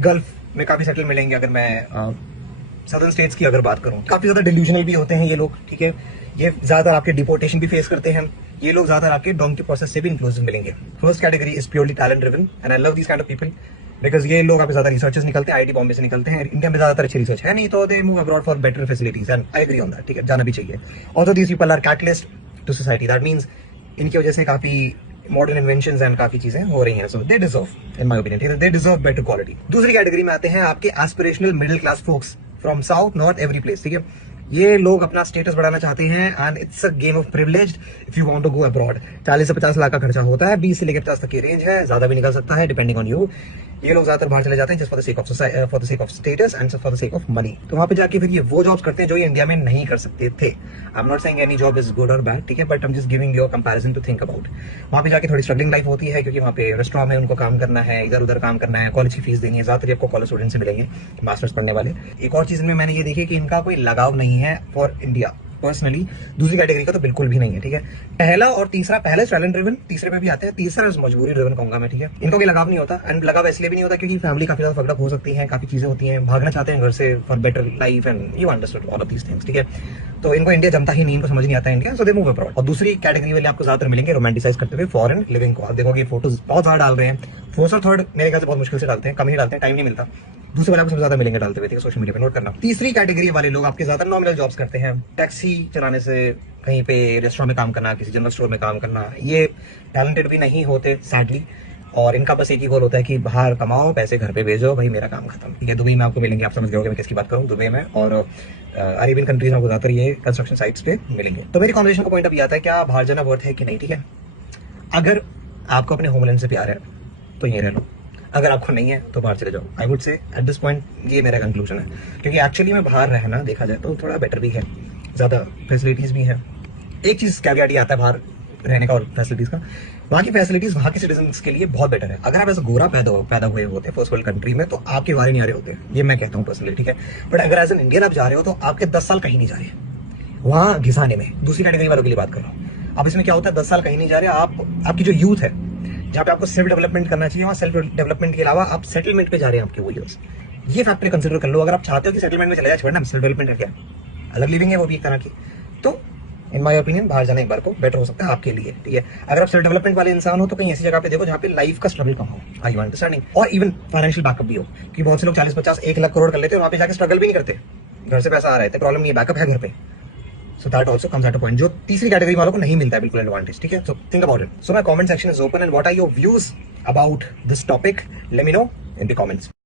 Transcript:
Gulf में काफी settle मिलेंगे। अगर मैं सदर्न स्टेट्स की अगर बात करूं, काफी ज्यादा डिल्यूजनल भी होते हैं ये लोग, ठीक है। ये ज्यादातर आपके डिपोर्टेशन भी फेस करते हैं। ये लोग ज्यादातर आपके डोंकी प्रोसेस से भी इंक्लूसिव मिलेंगे। First category is purely talent driven and I love this kind of people because ये लोग आप ज्यादा रिसर्चर्स निकलते हैं, आईआईटी बॉम्बे से निकलते हैं। इंडिया में ज्यादातर अच्छी रिसर्च है नहीं, तो they move abroad for better facilities and I agree on that, ठीक है, जाना भी चाहिए। Also these people are catalyst to society, that means इनकी वजह से काफी मॉडर्न इन्वेंशंस एंड काफी चीजें हो रही हैं, so they deserve in my opinion, they deserve better quality. दूसरी कैटेगरी में आते हैं आपके aspirational middle class folks from south north every place, ठीक है। ये लोग अपना स्टेटस बढ़ाना चाहते हैं and it's a game of privileged if you want to go abroad. 40 से 50 लाख का खर्चा होता है, 20 से लेकर 50 तक की रेंज है, ज्यादा भी निकल सकता है डिपेंडिंग ऑन यू। ये लोग ज्यादातर बाहर चले जाते हैं just for the sake of status and for the sake of money. तो वहां पे जाके फिर ये वो जॉब्स करते हैं जो ये इंडिया में नहीं कर सकते थे। I am not saying any job is good और बैड, ठीक है, but I am just giving your comparison to think about. वहां पे जाके थोड़ी स्ट्रगलिंग लाइफ होती है क्योंकि वहां पे रेस्टोरेंट में उनको काम करना है, इधर उधर काम करना है, कॉलेज की फीस देनी है। ज्यादातर आपको कॉलेज स्टूडेंट से मिलेंगे, मास्टर्स पढ़ने वाले। एक और चीज में मैंने ये देखी कि इनका कोई लगाव नहीं है फॉर इंडिया पर्सनली। दूसरी कैटेगरी का तो बिल्कुल भी नहीं है, ठीक है। पहला और तीसरा, पहले टैलेंट ड्रिवन, तीसरे पे भी आते हैं, तीसरा मजबूरी ड्रिवन कहूंगा मैं, ठीक है। इनको कोई लगाव नहीं होता एंड लगाव इसलिए भी नहीं होता क्योंकि फैमिली काफी ज्यादा फकड़अप हो सकती है, काफी चीजें होती हैं, भागना चाहते हैं घर से for better life and you understood all of these things, ठीक है। तो इनको इंडिया जमता ही नहीं, इनको समझ नहीं आता इंडिया, सो दे मूव अब्रॉड। और दूसरी कैटेगरी वाले आपको ज्यादातर मिलेंगे रोमांटिसाइज करते हुए फॉरेन लिविंग को। आप देखोगे फोटोज बहुत ज्यादा डाल रहे हैं, फर्स्ट और थर्ड मेरे ख्याल से बहुत मुश्किल से डालते हैं, कम ही डालते हैं, टाइम नहीं मिलता। दूसरे वाले आपको सबसे ज्यादा मिलेंगे डालते हुए, ठीक है, सोशल मीडिया पे नोट करना। तीसरी कैटेगरी वाले लोग आपके ज्यादा नॉमिनल जॉब्स करते हैं, टैक्सी चलाने से कहीं पे रेस्टोरेंट में काम करना, किसी जनरल स्टोर में काम करना। ये टैलेंटेड भी नहीं होते सैडली, और इनका बस एक ही गोल होता है कि बाहर कमाओ, पैसे घर पे भेजो, भाई मेरा काम खत्म, ठीक है। दुबई में आपको मिलेंगे, आप समझ गए मैं किसकी बात करूँ, दुबई में और अरेबियन कंट्रीज में ज्यादातर ये कंस्ट्रक्शन साइट्स पे मिलेंगे। तो मेरी कॉन्वर्सेशन का पॉइंट अभी आता है क्या बाहर जाना वर्थ है कि नहीं, ठीक है। अगर आपको अपने होमलैंड से प्यार है तो ये रह लो, अगर आपको नहीं है तो बाहर चले जाओ। I would say at this point ये मेरा कंक्लूजन है, क्योंकि एक्चुअली में बाहर रहना देखा जाए तो थोड़ा बेटर भी है, ज्यादा फैसिलिटीज भी है। एक चीज कैवियाट आता है बाहर रहने का और फैसिलिटीज का, वहाँ की फैसिलिटीज वहाँ के सिटीजन्स के लिए बहुत बेटर है। अगर आप ऐसा गोरा पैदा हुए होते फर्स्ट वर्ल्ड कंट्री में तो आपके वारे नहीं आ रहे होते, ये मैं कहता हूँ पर्सनली, ठीक है। बट अगर एज एन इंडियन आप जा रहे हो तो आपके 10 साल कहीं नहीं जा रहे वहाँ घिसाने में। दूसरी कैटेगरी वालों के लिए बात कर रहा हूँ। अब इसमें क्या होता है, 10 साल कहीं नहीं जा रहे आप, आपकी जो यूथ है जहाँ पे आपको सेल्फ डेवलपमेंट करना चाहिए, वहाँ सेल्फ डेवलपमेंट के अलावा आप सेटलमेंट पे जा रहे हैं आपके वो ईयर्स। ये फैक्टर कंसिडर कर लो अगर आप चाहते हो कि सेटलमेंट में चले जाए, छोड़ना सेल्फ डेवलपमेंट है क्या, अलग लिविंग है वो भी एक तरह की। तो इन माय ओपिनियन बाहर जाना एक बार को बेटर हो सकता है आपके लिए, ठीक है। अगर आप सेल्फ डेवलपमेंट वाले इंसान हो तो कहीं ऐसी जगह पे देखो जहाँ पे लाइफ का स्ट्रगल कम हो, आई यू अंडरस्टैंडिंग, और इवन फाइनेंशियल बैकअप भी हो, कि बहुत से लोग 40-50 1 लाख करोड़ कर लेते हैं, वहाँ पे जाकर स्ट्रगल भी नहीं करते, घर से पैसा आ रहा है, प्रॉब्लम नहीं है, बैकअप है घर पे। So that also comes at a point जो तीसरी कैटेगरी वालों को नहीं मिलता है बिल्कुल एडवांटेज, ठीक है। So think about it. So my comment section is open and what are your views about this topic? Let me know in the comments.